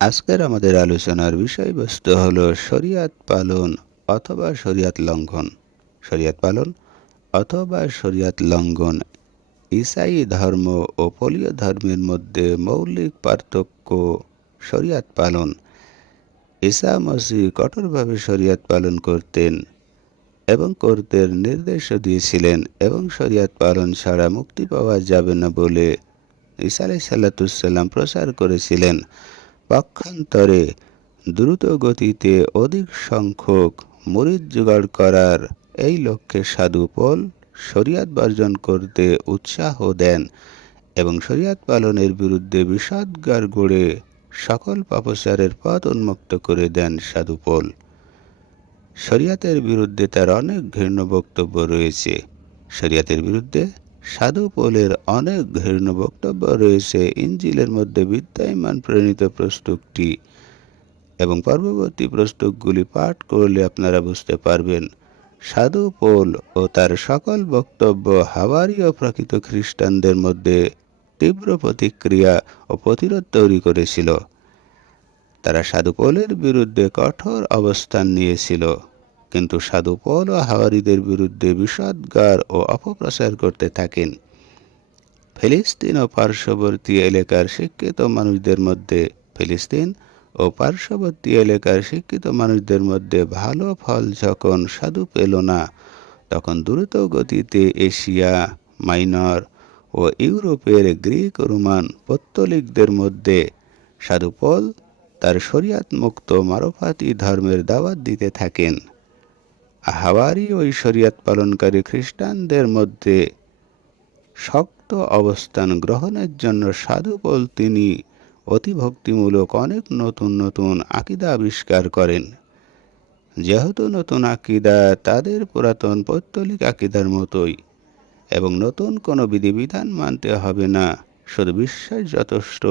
আজকের আমাদের আলোচনার বিষয়বস্তু হলো শরিয়াত পালন অথবা শরিয়াত লঙ্ঘন। শরিয়াত পালন অথবা শরিয়াত লঙ্ঘন। ইসাই ধর্ম ও পলীয় ধর্মের মধ্যে মৌলিক পার্থক্য শরিয়াত পালন। ঈসা মসিহ কঠোরভাবে শরিয়াত পালন করতেন এবং করতে নির্দেশও দিয়েছিলেন এবং শরিয়াত পালন ছাড়া মুক্তি পাওয়া যাবে না বলে ঈসা আলাই সাল্লাতুসাল্লাম প্রচার করেছিলেন। পক্ষান্তরে দ্রুত গতিতে অধিক সংখ্যক মরিদ জোগাড় করার এই লক্ষ্যে সাধু পল শরিয়াত বর্জন করতে উৎসাহ দেন এবং শরিয়াত পালনের বিরুদ্ধে বিষাদগার গড়ে সকল পাপচারের পথ উন্মুক্ত করে দেন সাধু পল। শরিয়াতের বিরুদ্ধে তার অনেক ঘৃণ্য বক্তব্য রয়েছে। শরিয়াতের বিরুদ্ধে সাধু পোলের অনেক ঘৃণ্য বক্তব্য রয়েছে। ইঞ্জিলের মধ্যে বিদ্যায়মান প্রণীত প্রস্তুকটি এবং পরবর্তী প্রস্তুকগুলি পাঠ করলে আপনারা বুঝতে পারবেন, সাধু পোল ও তার সকল বক্তব্য হাওয়ারীয় প্রকৃত খ্রিস্টানদের মধ্যে তীব্র প্রতিক্রিয়া ও প্রতিরোধ তৈরি করেছিল। তারা সাধু পোলের বিরুদ্ধে কঠোর অবস্থান নিয়েছিল। কিন্তু সাধু পল ও হাওয়ারিদের বিরুদ্ধে বিষদগার ও অপপ্রচার করতে থাকেন। ফিলিস্তিন ও পার্শ্ববর্তী এলাকার শিক্ষিত মানুষদের মধ্যে ফিলিস্তিন ও পার্শ্ববর্তী এলাকার শিক্ষিত মানুষদের মধ্যে ভালো ফল যখন সাধু পেল না, তখন দ্রুত গতিতে এশিয়া, মাইনর ও ইউরোপের গ্রিক, রোমান পত্তলিকদের মধ্যে সাধু পল তার শরিয়াত মুক্ত মারফাতি ধর্মের দাওয়াত দিতে থাকেন। হাওয়ারি ওই শরিয়াত পালনকারী খ্রিস্টানদের মধ্যে শক্ত অবস্থান গ্রহণের জন্য সাধুপল তিনি অতিভক্তিমূলক অনেক নতুন নতুন আকিদা আবিষ্কার করেন। যেহেতু নতুন আকিদা তাদের পুরাতন পৈত্তলিক আকিদার মতোই এবং নতুন কোনো বিধিবিধান মানতে হবে না, শুধু বিশ্বাস যথেষ্ট,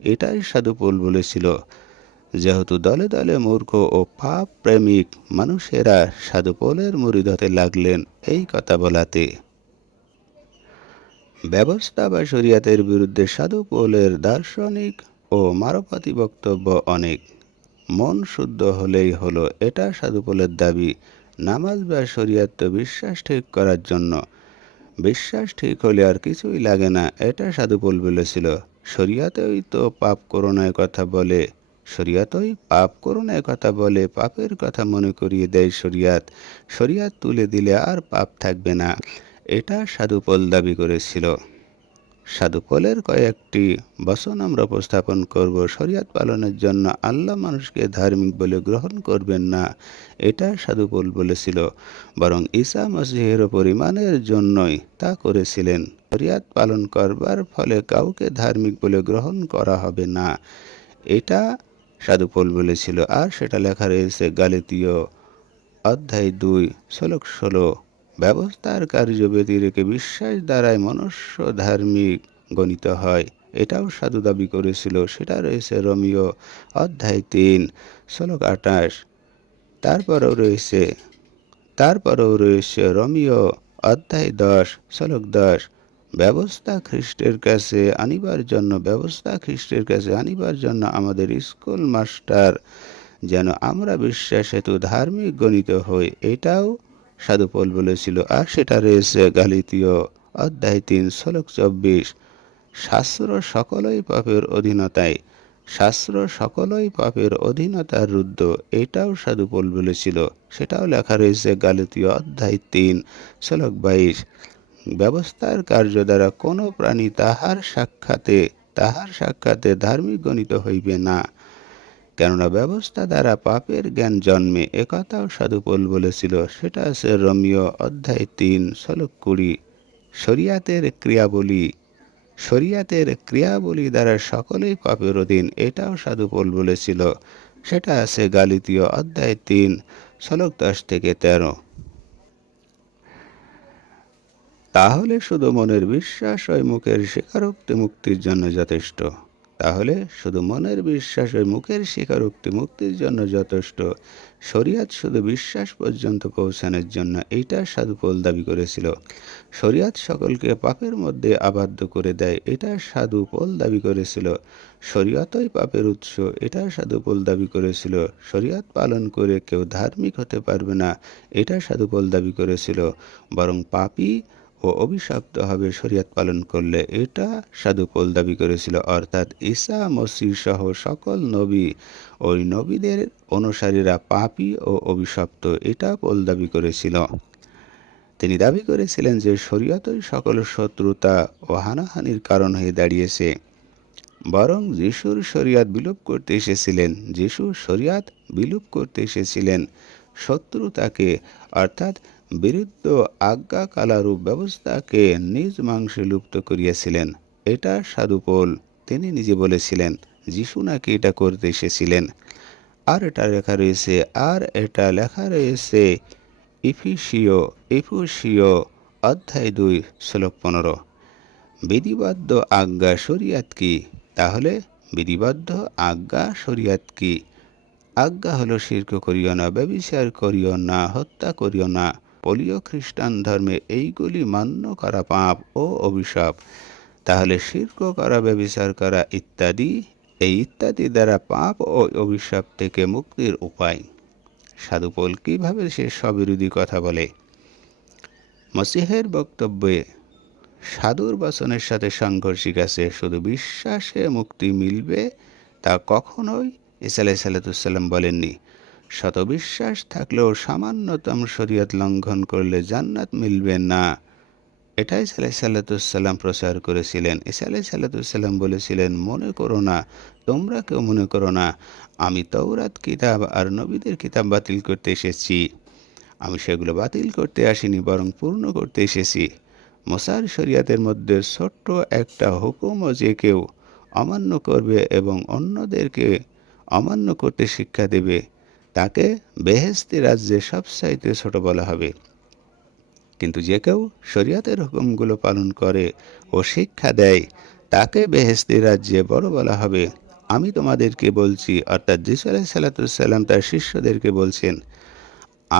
এটাই সাধুপোল বলেছিল। যেহেতু দলে দলে মূর্খ ও পাপ প্রেমিক, মানুষেরা সাধুপোলের মুরিদ লাগলেন এই কথা বলাতে। ব্যবস্থা বা শরিয়াতের বিরুদ্ধে সাধুপোলের দার্শনিক ও মারপাতি বক্তব্য অনেক। মন শুদ্ধ হলেই হলো, এটা সাধুপোলের দাবি। নামাজ বা শরিয়াত বিশ্বাস ঠিক করার জন্য। বিশ্বাস ঠিক হলে আর কিছুই লাগে না, এটা সাধুপোল বলেছিল। শরিয়াতেই তো পাপ করোনায় কথা বলে। শরিয়াতই পাপ করোনায় কথা বলে, পাপের কথা মনে করিয়ে দেয় শরিয়াত। শরিয়াত তুলে দিলে আর পাপ থাকবে না। এটা সাধুপল দাবি করেছিল। সাধুপলের কয়েকটি বচন আমরা উপস্থাপন করব। শরিয়াত পালনের জন্য আল্লাহ মানুষকে ধার্মিক বলে গ্রহণ করবেন না, এটা সাধুপল বলেছিল। বরং ঈসা মসিহের পরিমাণের জন্যই তা করেছিলেন। শরিয়াত পালন করবার ফলে কাউকে ধার্মিক বলে গ্রহণ করা হবে না। এটা সাধুপল বলেছিল, আর সেটা লেখা রয়েছে গালিতীয় অধ্যায় দুই ষোলক ষোলো, ব্যবস্থার কার্য ব্যতিরেকে বিশ্বাস দ্বারাই মনুষ্য ধার্মিক গণিত হয়। এটাও সাধু দাবি করেছিল। সেটা রয়েছে রমিও অধ্যায় তিন ষোলক আঠাশ। তারপরেও রয়েছে তারপরেও রয়েছে রমিও অধ্যায় দশ ষোলক দশ। ব্যবস্থা খ্রিস্টের কাছে আনিবার জন্য, ব্যবস্থা খ্রিস্টের কাছে আনিবার জন্য আমাদের স্কুল মাস্টার যেন আমরা বিশ্বাস হেতু ধার্মিক গণিত হই, এটাও সাধুপল বলেছিল। আর সেটা রয়েছে গালিতীয় অধ্যায় তিন ষোলক চব্বিশ। শাস্ত্র সকলই পাপের অধীনতায়, শাস্ত্র সকলই পাপের অধীনতার রুদ্ধ, এটাও সাধুপল বলেছিল। সেটাও লেখা রয়েছে গালিতীয় অধ্যায় তিন ষোলক বাইশ। ব্যবস্থার কার্য দ্বারা কোনো প্রাণী তাহার সাক্ষাতে তাহার সাক্ষাতে ধার্মিক গণিত হইবে না। কেননা ব্যবস্থা দ্বারা পাপের জ্ঞান জন্মে একথাও সাধুপল বলেছিল। সেটা আছে রমিও অধ্যায় তিন ষোলক কুড়ি। শরিয়াতের ক্রিয়াবলী শরিয়াতের ক্রিয়াবলী দ্বারা সকলেই পাপের অধীন, এটাও সাধুপল বলেছিল। সেটা আছে গালিতীয় অধ্যায় তিন ষোলক দশ থেকে তেরো। তাহলে শুধু মনের বিশ্বাস ওই মুখের স্বীকারোক্তি মুক্তির জন্য যথেষ্ট। তাহলে শুধু মনের বিশ্বাস ওই মুখের স্বীকারোক্তি মুক্তির জন্য যথেষ্ট। শরিয়াত শুধু বিশ্বাস পর্যন্ত পৌঁছানোর জন্য এইটা সাধুপোল দাবি করেছিল। শরিয়াত সকলকে পাপের মধ্যে আবদ্ধ করে দেয়, এটা সাধুপোল দাবি করেছিল। শরিয়াতই পাপের উৎস, এটা সাধুপোল দাবি করেছিল। শরিয়াত পালন করে কেউ ধার্মিক হতে পারবে না, এটা সাধুপোল দাবি করেছিল। বরং পাপী ও অভিশপ্ত হবে শরিয়াত পালন করলে। এটা সাধুপোল দাবি করেছিল। অর্থাৎ ঈসা মসিহ সহ সকল নবী, ওই নবীদের অনুসারীরা পাপি ও অভিশপ্ত, এটা পোল দাবি করেছিল। তিনি দাবি করেছিলেন যে শরীয়তই সকল শত্রুতা ও হানাহানির কারণ হয়ে দাঁড়িয়েছে। বরং যিশুর শরিয়াত বিলোপ করতে এসেছিলেন যিশু শরিয়াত বিলোপ করতে এসেছিলেন, শত্রুতাকে, অর্থাৎ বিরুদ্ধ আজ্ঞা আজ্ঞাকালারূপ ব্যবস্থাকে নিজ মাংসে লুপ্ত করিয়াছিলেন। এটা সাধুপোল, তিনি নিজে বলেছিলেন, যিশু নাকি এটা করতে এসেছিলেন? আর এটা লেখা রয়েছে, আর এটা লেখা রয়েছে ইফিসিও ইফুসিও অধ্যায় দুই, শ্লোক পনেরো। বিধিবদ্ধ আজ্ঞা শরিয়াত কি? তাহলে, বিধিবদ্ধ আজ্ঞা শরিয়াত কি? আজ্ঞা হলো শির্ক করিও না ব্যবিচার করিও না, হত্যা করিও না পলীয় খ্রিস্টান ধর্মে এইগুলি মান্য করা পাপ ও অভিশাপ। তাহলে শির্ক করা ব্যবিচার করা ইত্যাদি, এই ইত্যাদি দ্বারা পাপ ও অভিশাপ থেকে মুক্তির উপায়। সাধুপল কীভাবে সে স্ববিরোধী কথা বলে? মসিহের বক্তব্যে সাধুর বচনের সাথে সাংঘর্ষিক আছে, শুধু বিশ্বাসে মুক্তি মিলবে তা কখনোই ইসা আলাই সাল্লাতুসাল্লাম বলেননি। শত বিশ্বাস থাকলেও সামান্যতম শরীয়ত লঙ্ঘন করলে জান্নাত মিলবে না। এটাই সালাই সাল্লাতুসাল্লাম প্রচার করেছিলেন। ইসা আলাই সাল্লাতুসাল্লাম বলেছিলেন, মনে করো না, তোমরা কেউ মনে করো না, আমি তৌরাত কিতাব আর নবীদের কিতাব বাতিল করতে এসেছি। আমি সেগুলো বাতিল করতে আসিনি, বরং পূর্ণ করতে এসেছি। মোসার শরিয়াতের মধ্যে ছোট্ট একটা হুকুমও যে কেউ অমান্য করবে এবং অন্যদেরকে অমান্য করতে শিক্ষা দেবে তাকে বেহেস্তি রাজ্যে সবসাইতে ছোট বলা হবে। কিন্তু যে কেউ শরিয়াতের হুকুমগুলো পালন করে ও শিক্ষা দেয়, তাকে বেহেস্তি রাজ্যে বড় বলা হবে। আমি তোমাদেরকে বলছি, অর্থাৎ যিশু আলাহ সাল্লাতুসাল্লাম তার শিষ্যদেরকে বলছেন,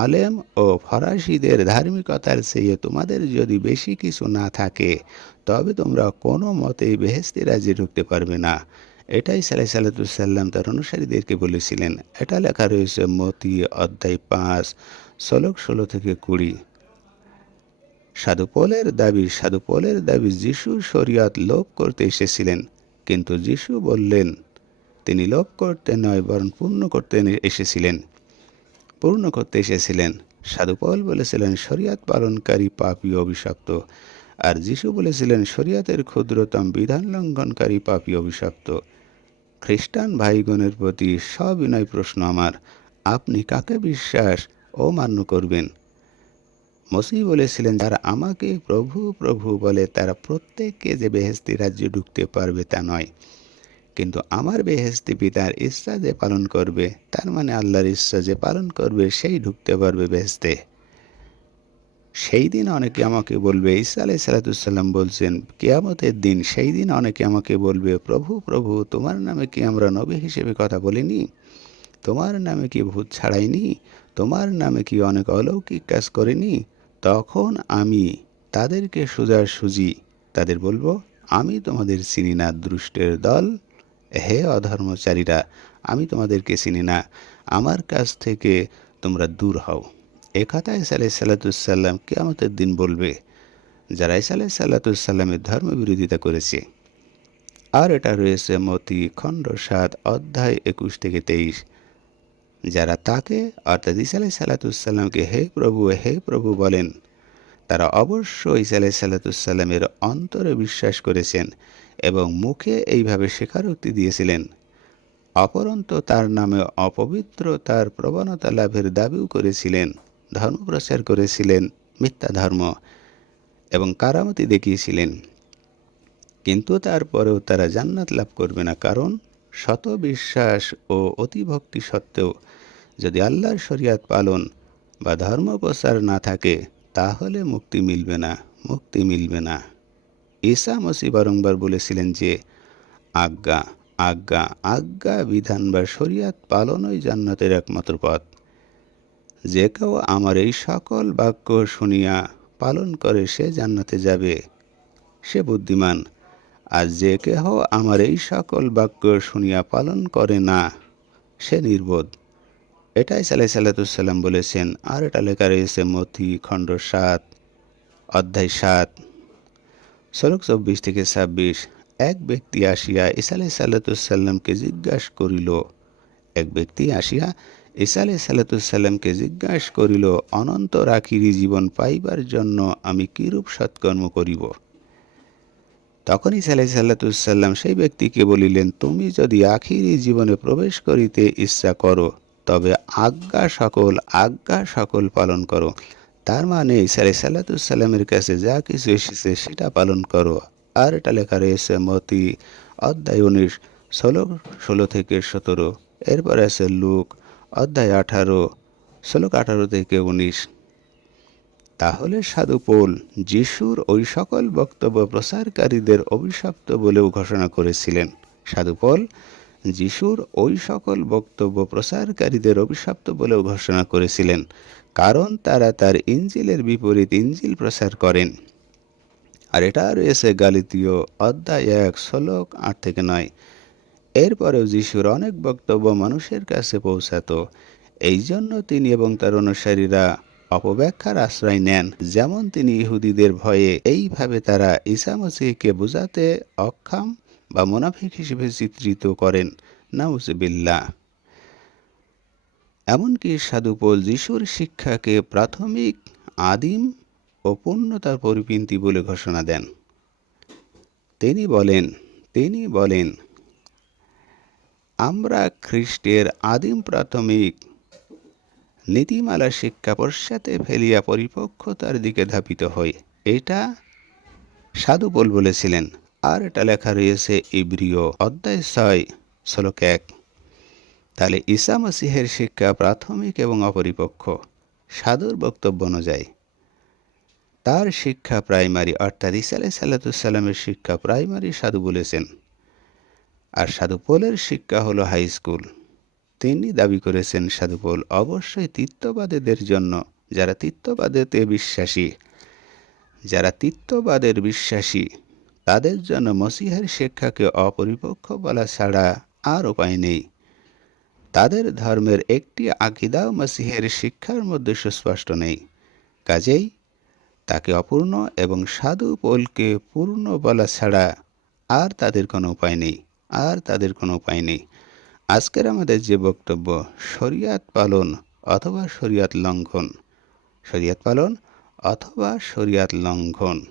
আলেম ও ফরাসিদের ধার্মিকতার চেয়ে তোমাদের যদি বেশি কিছু না থাকে, তবে তোমরা কোনো মতেই বেহেস্তি রাজ্যে ঢুকতে পারবে না। এটাই সালাই সাল্লাতুসাল্লাম তার অনুসারীদেরকে বলেছিলেন, এটা লেখা রয়েছে মতি অধ্যায় পাঁচ ষোলক ষোলো থেকে কুড়ি। সাধুপোলের দাবি সাধুপোলের দাবি যিশু শরিয়াত লোপ করতে এসেছিলেন। কিন্তু যিশু বললেন, তিনি লোপ করতে নয়, বরং পূর্ণ করতে এসেছিলেন। পূর্ণ করতে এসেছিলেন। সাধুপল বলেছিলেন, শরিয়াত পালনকারী পাপী অভিশপ্ত। আর যিশু বলেছিলেন, শরিয়াতের ক্ষুদ্রতম বিধান লঙ্ঘনকারী পাপী অভিশপ্ত। খ্রিস্টান ভাইগণের প্রতি সবিনয় প্রশ্ন আমার। আপনি কাকে বিশ্বাস ও মান্য করবেন? মসি বলেছিলেন, যারা আমাকে প্রভু প্রভু বলে, তারা প্রত্যেককে যে বেহেস্তি রাজ্যে ঢুকতে পারবে তা নয়। কিন্তু আমার বেহেস্তি পিতার ইচ্ছা যে পালন করবে, তার মানে আল্লাহর ইচ্ছা যে পালন করবে, সেই ঢুকতে পারবে বেহেস্তে। সেই দিন অনেকে আমাকে বলবে ইসা আলাই সালাতুসাল্লাম বলছেন, কেয়ামতের দিন সেই দিন অনেকে আমাকে বলবে, প্রভু প্রভু, তোমার নামে কি আমরা নবী হিসেবে কথা বলিনি? তোমার নামে কি ভূত ছাড়াইনি? তোমার নামে কি অনেক অলৌকিক কাজ করিনি? তখন আমি তাদেরকে সোজা সুজি তাদের বলব, আমি তোমাদের চিনি না দুষ্টের দল। হে অধর্মচারীরা, আমি তোমাদেরকে চিনি না। আমার কাছ থেকে তোমরা দূর হও। এ কথা ইসা আলাই সাল্লাতুসাল্লাম কেয়ামতের দিন বলবে, যারা ইসা আলাই সাল্লাতুসাল্লামের ধর্ম বিরোধিতা করেছে। আর এটা রয়েছে মতি খণ্ড সাত, অধ্যায় একুশ থেকে তেইশ। যারা তাকে, অর্থাৎ ইসা আলাই সাল্লাতুসাল্লামকে হে প্রভু হে প্রভু বলেন, তারা অবশ্য ইসা আলাই সাল্লাতুসাল্লামের অন্তরে বিশ্বাস করেছেন এবং মুখে এইভাবে স্বীকারোক্তি দিয়েছিলেন। অপরন্ত তার নামে অপবিত্র তার প্রবণতা লাভের দাবিও করেছিলেন। ধর্মপ্রচার করেছিলেন মিথ্যা ধর্ম এবং কারামতি দেখিয়েছিলেন। কিন্তু তারপরেও তারা জান্নাত লাভ করবে না, কারণ শত বিশ্বাস ও অতিভক্তি সত্ত্বেও যদি আল্লাহর শরিয়াত পালন বা ধর্ম প্রচার না থাকে, তাহলে মুক্তি মিলবে না, মুক্তি মিলবে না। ঈসা মসি বারংবার বলেছিলেন যে, আজ্ঞা আজ্ঞা আজ্ঞা বিধান বা শরিয়াত পালনই জান্নাতের একমাত্র পথ। যে কেউ আমার এই সকল বাক্য শুনিয়া পালন করে সে জান্নাতে যাবে। সে বুদ্ধিমান, আর যে কেহ আমার এই সকল বাক্য শুনিয়া পালন করে না, সে নির্বোধ। এটাই সালাই সাল্লাতুসাল্লাম বলেছেন, আর এটা লেখা রয়েছে মথি খণ্ড সাত, অধ্যায় সাত। সড়ক চব্বিশ থেকে ছাব্বিশ, এক ব্যক্তি আসিয়া ইসা আলাই সাল্লাতুসাল্লামকে জিজ্ঞাসা করিল, এক ব্যক্তি আসিয়া ইসা আলাই সাল্লাতুসাল্লামকে জিজ্ঞাসা করিল, অনন্ত রাখিরি জীবন পাইবার জন্য আমি কিরূপ সৎকর্ম করিব? তখন ইসা আলাই সাল্লাতুসাল্লাম সেই ব্যক্তিকে বলিলেন, তুমি যদি আখিরি জীবনে প্রবেশ করিতে ইচ্ছা করো, তবে আজ্ঞা সকল আজ্ঞা সকল পালন করো। তার মানে ইসা আলাই সাল্লাতুসাল্লামের কাছে যা কিছু এসেছে সেটা পালন করো। আর এটা লেখা রয়েছে মতি অধ্যায় উনিশ, ষোলো ষোলো থেকে সতেরো। এরপর আছে লুক অধ্যায় আঠারো ষোলো আঠারো থেকে উনিশ। তাহলে সাধু পৌল যিশুর ওই সকল বক্তব্য প্রসারকারীদের অভিশপ্ত বলেও ঘোষণা করেছিলেন। সাধু পৌল যিশুর ওই সকল বক্তব্য প্রসারকারীদের অভিশপ্ত বলেও ঘোষণা করেছিলেন, কারণ তারা তার ইঞ্জিলের বিপরীত ইঞ্জিল প্রচার করেন। আর এটা রয়েছে গালিতীয় অধ্যায় এক, শ্লোক আট থেকে নয়। এরপরেও যিশুর অনেক বক্তব্য মানুষের কাছে পৌঁছাতো। এই জন্য তিনি এবং তার অনুসারীরা অপব্যাখ্যার আশ্রয় নেন। যেমন তিনি ইহুদিদের ভয়ে এইভাবে তারা ঈসা মসিহকে বোঝাতে অক্ষম বা মোনাফিক হিসেবে চিত্রিত করেন। নাউজবিল্লা এমনকি সাধুপোল যিশুর শিক্ষাকে প্রাথমিক, আদিম ও পূর্ণতার পরিপন্থী বলে ঘোষণা দেন। তিনি বলেন তিনি বলেন আমরা খ্রিস্টের আদিম প্রাথমিক নীতিমালা শিক্ষা পশ্চাতে ফেলিয়া পরিপক্কতার দিকে ধাপিত হই। এটা সাধুপোল বলেছিলেন। আর এটা লেখা রয়েছে ইব্রিয় অধ্যায় ছয়, শ্লোক এক। তাহলে ঈসা মসিহের শিক্ষা প্রাথমিক এবং অপরিপক্ষ সাধুর বক্তব্য অনুযায়ী। তার শিক্ষা প্রাইমারি, অর্থাৎ ঈসা আলাই সাল্লাতুসাল্লামের শিক্ষা প্রাইমারি সাধু বলেছেন। আর সাধু পোলের শিক্ষা হলো হাই স্কুল তিনি দাবি করেছেন সাধুপোল অবশ্যই তিত্ববাদীদের জন্য, যারা তিত্ববাদেতে বিশ্বাসী। যারা তিত্ববাদের বিশ্বাসী, তাদের জন্য মসিহার শিক্ষাকে অপরিপক্ষ বলা ছাড়া আর উপায় নেই। তাদের ধর্মের একটি আকিদাও মসিহের শিক্ষার মধ্যে সুস্পষ্ট নেই। কাজেই তাকে অপূর্ণ এবং সাধু পোলকে পূর্ণ বলা ছাড়া আর তাদের কোনো উপায় নেই। আর তাদের কোনো উপায় নেই। আজকের আমাদের যে বক্তব্য, শরিয়াত পালন অথবা শরিয়াত লঙ্ঘন। শরিয়াত পালন অথবা শরিয়াত লঙ্ঘন।